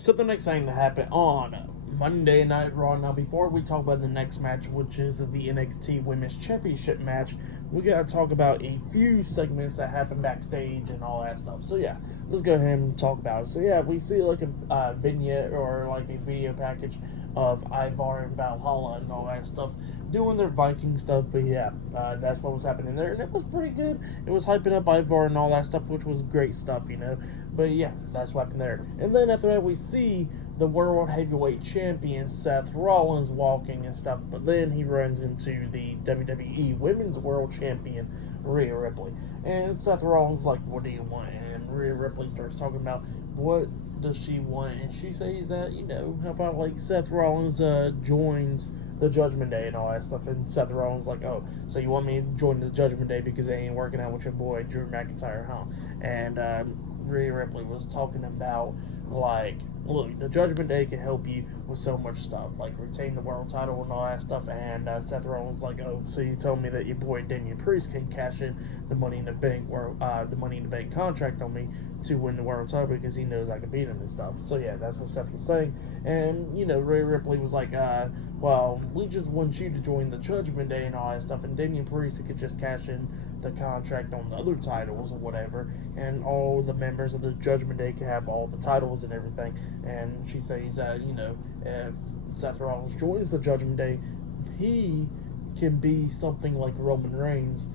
So the next thing to happen on Monday Night Raw. Now, before we talk about the next match, which is the NXT Women's Championship match, we gotta talk about a few segments that happened backstage and all that stuff. So yeah, let's go ahead and talk about it. So yeah, we see like a vignette or like a video package of Ivar and Valhalla and all that stuff doing their Viking stuff. But yeah, that's what was happening there, and it was pretty good. It was hyping up Ivar and all that stuff, which was great stuff, you know. But yeah, that's what happened there. And then after that, we see the World Heavyweight Champion Seth Rollins walking and stuff. But then he runs into the WWE Women's World Champion Rhea Ripley. And Seth Rollins like, "What do you want?" And Rhea Ripley starts talking about what does she want, and she says that, you know, how about like Seth Rollins joins the Judgment Day and all that stuff. And Seth Rollins like, "Oh, so you want me to join the Judgment Day because they ain't working out with your boy Drew McIntyre, huh?" And Rhea Ripley was talking about like, look, the Judgment Day can help you with so much stuff, like retain the world title and all that stuff. And Seth Rollins was like, "Oh, so you told me that your boy Damian Priest can cash in the Money in the Bank or the Money in the Bank contract on me to win the world title because he knows I can beat him and stuff." So yeah, that's what Seth was saying. And you know, Rhea Ripley was like, "Well, we just want you to join the Judgment Day and all that stuff, and Damian Priest could just cash in the contract on the other titles or whatever, and all the members of the Judgment Day can have all the titles and everything." And she says, you know, if Seth Rollins joins the Judgment Day, he can be something like Roman Reigns,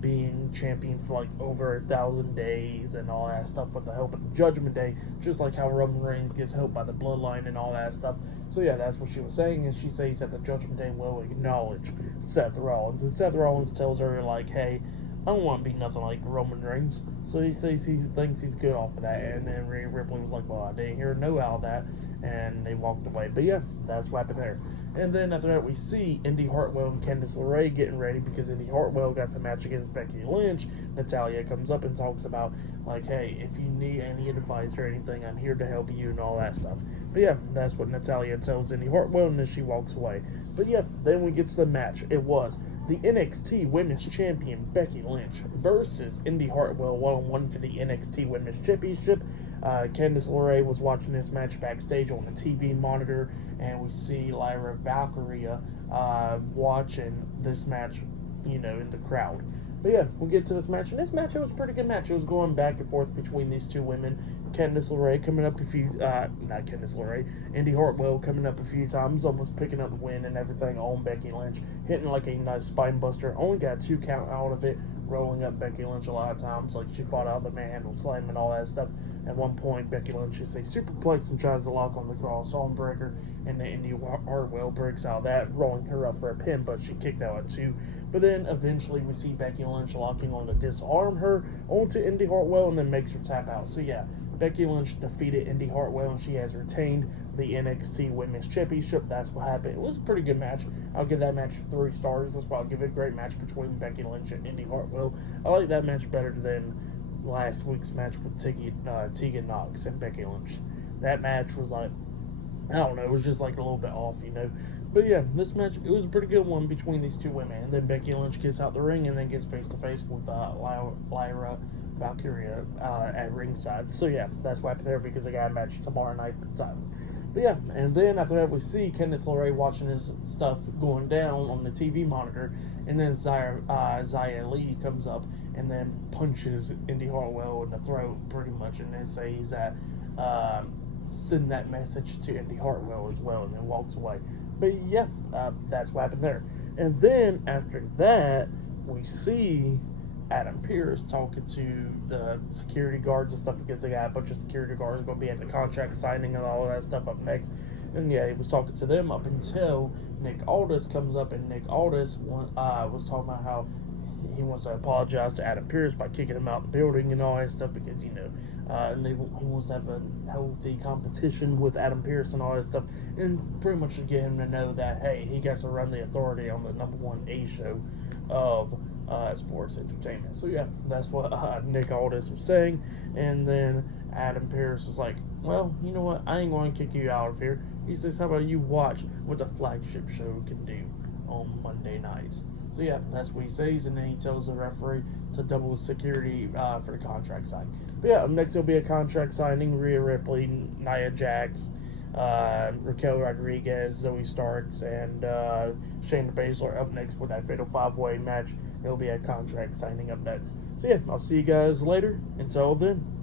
being champion for like over 1,000 days and all that stuff with the help of the Judgment Day, just like how Roman Reigns gets help by the Bloodline and all that stuff. So yeah, that's what she was saying, and she says that the Judgment Day will acknowledge Seth Rollins, and Seth Rollins tells her like, "Hey, I don't want to be nothing like Roman Reigns." So he says he thinks he's good off of that. And then Rhea Ripley was like, "Well, I didn't hear no out of that." And they walked away. But yeah, that's what happened there. And then after that, we see Indi Hartwell and Candice LeRae getting ready because Indi Hartwell got some match against Becky Lynch. Natalya comes up and talks about, like, "Hey, if you need any advice or anything, I'm here to help you," and all that stuff. But yeah, that's what Natalya tells Indi Hartwell, and then she walks away. But yeah, then we get to the match. It was the NXT Women's Champion Becky Lynch versus Indi Hartwell one-on-one for the NXT Women's Championship. Candice LeRae was watching this match backstage on the TV monitor, and we see Lyra Valkyria watching this match, you know, in the crowd. But yeah, we'll get to this match. And this match, it was a pretty good match. It was going back and forth between these two women. Candice LeRae coming up a few, not Candice LeRae, Indi Hartwell coming up a few times, almost picking up the win and everything on Becky Lynch, hitting like a nice spine buster. Only got a 2 count out of it, rolling up Becky Lynch a lot of times. Like she fought out the manhandle slam and all that stuff. At one point, Becky Lynch is a superplex and tries to lock on the cross-arm breaker, and then Indi Hartwell breaks out of that, rolling her up for a pin, but she kicked out at 2. But then eventually we see Becky Lynch locking on to disarm her onto Indi Hartwell and then makes her tap out. So yeah, Becky Lynch defeated Indi Hartwell, and she has retained the NXT Women's Championship. That's what happened. It was a pretty good match. I'll give that match 3 stars. That's why I'll give it a great match between Becky Lynch and Indi Hartwell. I like that match better than last week's match with Tegan Knox and Becky Lynch. That match was like, I don't know, it was just like a little bit off, you know. But yeah, this match, it was a pretty good one between these two women. And then Becky Lynch gets out the ring and then gets face-to-face with Lyra Valkyria at ringside. So yeah, that's what happened there because they got a match tomorrow night for the title. But yeah, and then after that we see Candice LeRae watching his stuff going down on the TV monitor, and then Xia Li comes up and then punches Indi Hartwell in the throat pretty much, and then says that send that message to Indi Hartwell as well, and then walks away. But yeah, that's what happened there. And then after that, we see Adam Pearce talking to the security guards and stuff because they got a bunch of security guards going to be at the contract signing and all of that stuff up next. And yeah, he was talking to them up until Nick Aldis comes up, and Nick Aldis was talking about how he wants to apologize to Adam Pearce by kicking him out of the building and all that stuff because, you know, he wants to have a healthy competition with Adam Pearce and all that stuff, and pretty much to get him to know that, hey, he gets to run the authority on the #1 A show of sports entertainment. So yeah, that's what Nick Aldis was saying. And then Adam Pearce was like, "Well, you know what, I ain't going to kick you out of here." He says, "How about you watch what the flagship show can do on Monday nights?" So yeah, that's what he says, and then he tells the referee to double security for the contract signing. But yeah, up next will be a contract signing: Rhea Ripley, Nia Jax, Raquel Rodriguez, Zoe Starks, and Shayna Baszler up next with that Fatal 5-Way match. It'll be a contract signing up next. So yeah, I'll see you guys later. Until then.